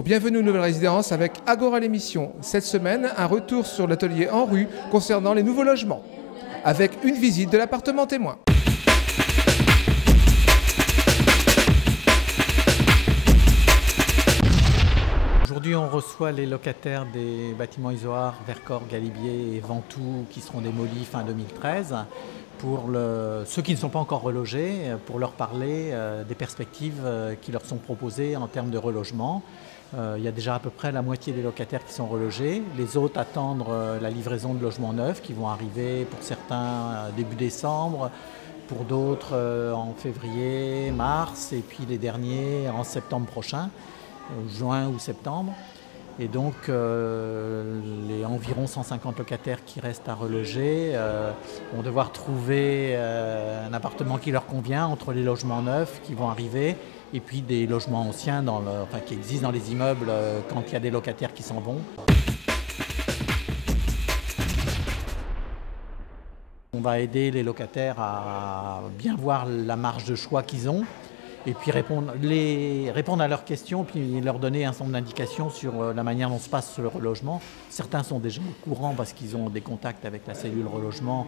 Bonjour, bienvenue aux Nouvelles Résidences avec Agora l'émission. Cette semaine, un retour sur l'atelier en rue concernant les nouveaux logements, avec une visite de l'appartement témoin. Aujourd'hui, on reçoit les locataires des bâtiments Isoard, Vercors, Galibier et Ventoux qui seront démolis fin 2013. Pour ceux qui ne sont pas encore relogés, pour leur parler des perspectives qui leur sont proposées en termes de relogement. Il y a déjà à peu près la moitié des locataires qui sont relogés. Les autres attendent la livraison de logements neufs qui vont arriver pour certains début décembre, pour d'autres en février, mars et puis les derniers en septembre prochain, juin ou septembre. Et donc les environ 150 locataires qui restent à reloger vont devoir trouver un appartement qui leur convient entre les logements neufs qui vont arriver et puis des logements anciens qui existent dans les immeubles quand il y a des locataires qui s'en vont. On va aider les locataires à bien voir la marge de choix qu'ils ont et puis répondre à leurs questions, puis leur donner un certain nombre d'indications sur la manière dont se passe le relogement. Certains sont déjà au courant parce qu'ils ont des contacts avec la cellule relogement,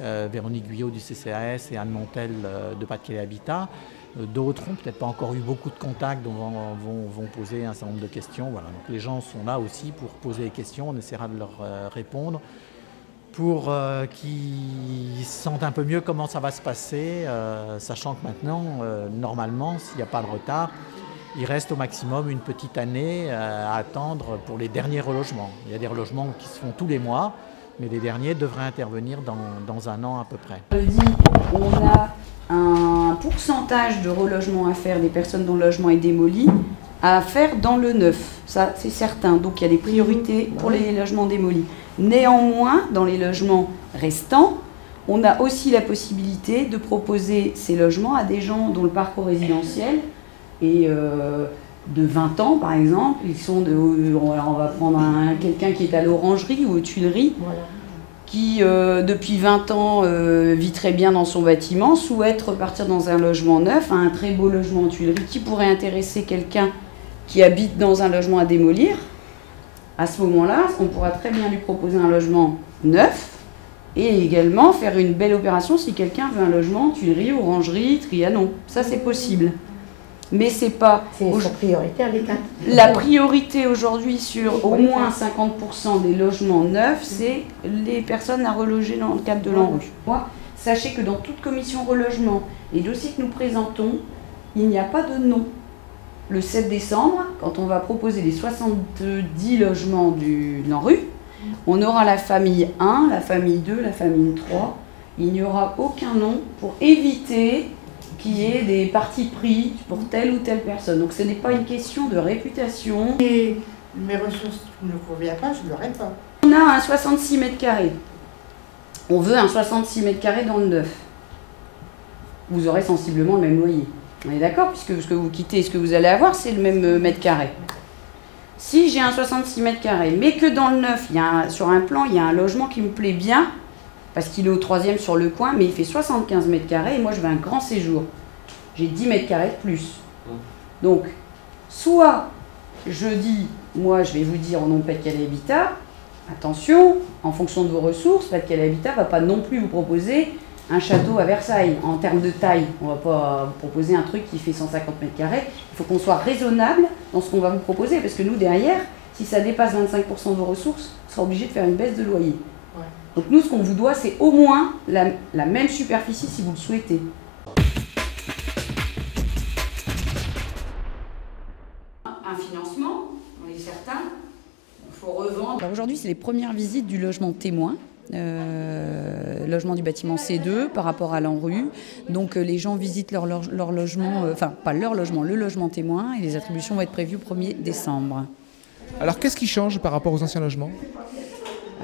Véronique Guyot du CCAS et Anne Montel de Pas-de-Calais Habitat. D'autres n'ont peut-être pas encore eu beaucoup de contacts, donc vont poser un certain nombre de questions. Voilà. Donc les gens sont là aussi pour poser des questions, on essaiera de leur répondre, pour qu'ils sentent un peu mieux comment ça va se passer, sachant que maintenant, normalement, s'il n'y a pas de retard, il reste au maximum une petite année à attendre pour les derniers relogements. Il y a des relogements qui se font tous les mois, mais les derniers devraient intervenir dans un an à peu près. On a un pourcentage de relogement à faire des personnes dont le logement est démoli à faire dans le neuf, ça c'est certain. Donc il y a des priorités pour les logements démolis. Néanmoins, dans les logements restants, on a aussi la possibilité de proposer ces logements à des gens dont le parcours résidentiel est de 20 ans par exemple. Ils sont on va prendre quelqu'un qui est à l'Orangerie ou aux Tuileries, voilà, qui depuis 20 ans vit très bien dans son bâtiment, souhaite repartir dans un logement neuf, un très beau logement en Tuileries qui pourrait intéresser quelqu'un qui habite dans un logement à démolir. À ce moment-là, on pourra très bien lui proposer un logement neuf et également faire une belle opération si quelqu'un veut un logement Tuileries, Orangerie, Trianon. Ça, c'est possible. Mais c'est pas... C'est sa priorité à l'État. La priorité aujourd'hui sur au moins 50% des logements neufs, c'est les personnes à reloger dans le cadre de l'ANRU. Sachez que dans toute commission relogement, les dossiers que nous présentons, il n'y a pas de nom. Le 7 décembre, quand on va proposer les 70 logements de l'ANRU, on aura la famille 1, la famille 2, la famille 3. Il n'y aura aucun nom pour éviter qu'il y ait des partis pris pour telle ou telle personne. Donc ce n'est pas une question de réputation. Et mes ressources ne conviennent pas, je ne l'aurai pas. On a un 66 mètres carrés. On veut un 66 mètres carrés dans le neuf. Vous aurez sensiblement le même loyer. On est d'accord, puisque ce que vous quittez et ce que vous allez avoir, c'est le même mètre carré. Si j'ai un 66 mètres carrés, mais que dans le neuf, sur un plan, il y a un logement qui me plaît bien, parce qu'il est au 3e sur le coin, mais il fait 75 mètres carrés, et moi je veux un grand séjour. J'ai 10 mètres carrés de plus. Donc, soit je dis, moi je vais vous dire au nom de Pas-de-Calais Habitat, attention, en fonction de vos ressources, Pas-de-Calais Habitat ne va pas non plus vous proposer un château à Versailles. En termes de taille, on ne va pas vous proposer un truc qui fait 150 mètres carrés. Il faut qu'on soit raisonnable dans ce qu'on va vous proposer, parce que nous, derrière, si ça dépasse 25% de vos ressources, on sera obligé de faire une baisse de loyer. Ouais. Donc nous, ce qu'on vous doit, c'est au moins la même superficie si vous le souhaitez. Un financement, on est certain, il faut revendre. Aujourd'hui, c'est les premières visites du logement témoin. Logement du bâtiment C2 par rapport à l'ANRU. Donc les gens visitent leur logement, enfin pas leur logement, le logement témoin, et les attributions vont être prévues au 1er décembre. Alors qu'est-ce qui change par rapport aux anciens logements ?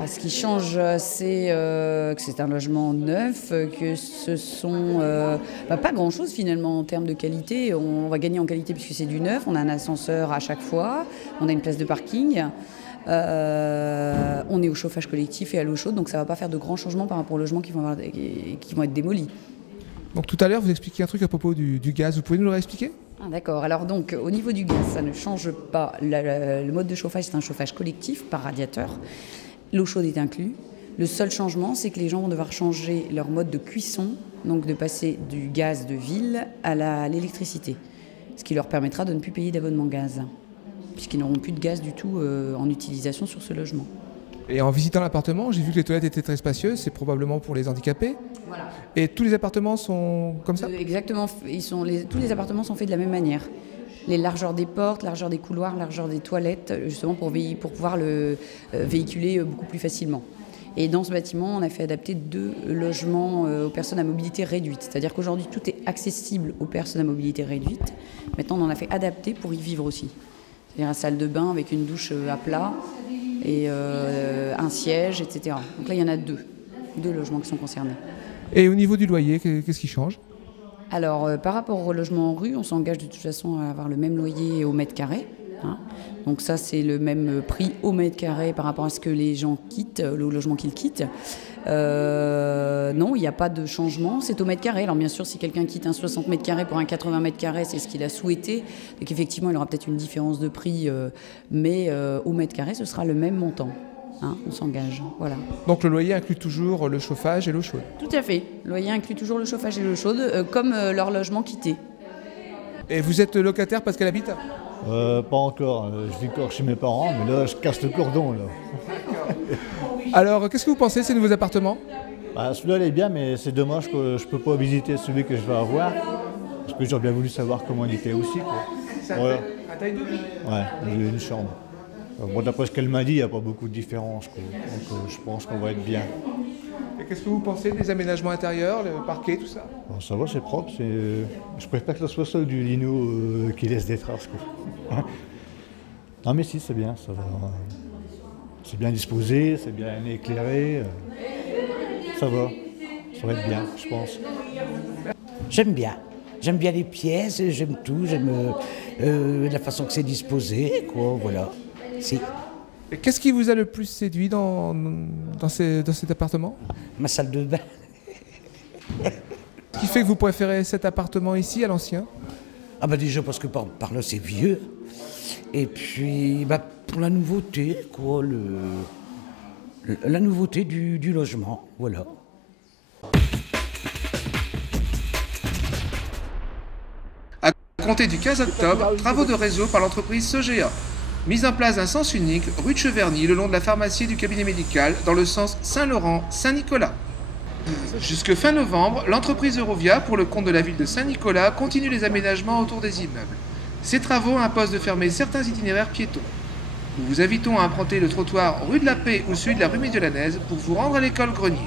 Ce qui change, c'est que c'est un logement neuf, que ce sont pas grand-chose finalement en termes de qualité. On va gagner en qualité puisque c'est du neuf, on a un ascenseur à chaque fois, on a une place de parking. On est au chauffage collectif et à l'eau chaude, donc ça ne va pas faire de grands changements par rapport aux logements qui vont être démolis. Donc tout à l'heure, vous expliquiez un truc à propos du gaz, vous pouvez nous le réexpliquer ? Ah, d'accord. Alors donc, au niveau du gaz, ça ne change pas. Le mode de chauffage, c'est un chauffage collectif par radiateur. L'eau chaude est inclus. Le seul changement, c'est que les gens vont devoir changer leur mode de cuisson, donc de passer du gaz de ville à l'électricité, ce qui leur permettra de ne plus payer d'abonnement gaz, puisqu'ils n'auront plus de gaz du tout en utilisation sur ce logement. Et en visitant l'appartement, j'ai vu que les toilettes étaient très spacieuses, c'est probablement pour les handicapés. Voilà. Et tous les appartements sont comme ça? Exactement, tous les appartements sont faits de la même manière. Les largeurs des portes, largeur des couloirs, largeur des toilettes, justement pour pouvoir le véhiculer beaucoup plus facilement. Et dans ce bâtiment, on a fait adapter 2 logements aux personnes à mobilité réduite. C'est-à-dire qu'aujourd'hui, tout est accessible aux personnes à mobilité réduite. Maintenant, on en a fait adapter pour y vivre aussi. C'est-à-dire une salle de bain avec une douche à plat et un siège, etc. Donc là, il y en a 2 logements qui sont concernés. Et au niveau du loyer, qu'est-ce qui change? Alors, par rapport au logement en rue, on s'engage de toute façon à avoir le même loyer au mètre carré. Hein. Donc ça, c'est le même prix au mètre carré par rapport à ce que les gens quittent, le logement qu'ils quittent. Non, il n'y a pas de changement, c'est au mètre carré. Alors bien sûr, si quelqu'un quitte un 60 mètres carrés pour un 80 mètres carrés, c'est ce qu'il a souhaité. Donc effectivement, il aura peut-être une différence de prix, mais au mètre carré, ce sera le même montant. Hein, on s'engage, voilà. Donc le loyer inclut toujours le chauffage et l'eau chaude? Tout à fait. Le loyer inclut toujours le chauffage et l'eau chaude, comme leur logement quitté. Et vous êtes locataire parce qu'elle habite? Pas encore. Je vis encore chez mes parents, mais là, je casse le cordon. Là. Alors, qu'est-ce que vous pensez de ces nouveaux appartements? Celui-là, il est bien, mais c'est dommage que je ne peux pas visiter celui que je vais avoir. Parce que j'aurais bien voulu savoir comment il était aussi. Quoi. Ouais. À taille de vie? Ouais, j'ai une chambre. Bon, d'après ce qu'elle m'a dit, il n'y a pas beaucoup de différence. Quoi. Donc, je pense qu'on va être bien. Et qu'est-ce que vous pensez des aménagements intérieurs, le parquet, tout ça? Bon, ça va, c'est propre. Je préfère que ce soit ça du lino qui laisse des traces. Quoi. Non, mais si, c'est bien. Ça va. C'est bien disposé, c'est bien éclairé. Ça va être bien, je pense. J'aime bien. J'aime bien les pièces, j'aime tout, j'aime la façon que c'est disposé, quoi, voilà. Si. Et qu'est-ce qui vous a le plus séduit dans cet appartement? Ma salle de bain. Ce qui fait que vous préférez cet appartement ici à l'ancien? Ah bah déjà parce que par là c'est vieux. Et puis pour la nouveauté, quoi, la nouveauté du logement, voilà. À compter du 15 octobre, travaux de réseau par l'entreprise Sogea. Mise en place d'un sens unique, rue de Cheverny, le long de la pharmacie et du cabinet médical, dans le sens Saint-Laurent-Saint-Nicolas. Jusque fin novembre, l'entreprise Eurovia, pour le compte de la ville de Saint-Nicolas, continue les aménagements autour des immeubles. Ces travaux imposent de fermer certains itinéraires piétons. Nous vous invitons à emprunter le trottoir rue de la Paix ou celui de la rue Médiolanaise pour vous rendre à l'école Grenier.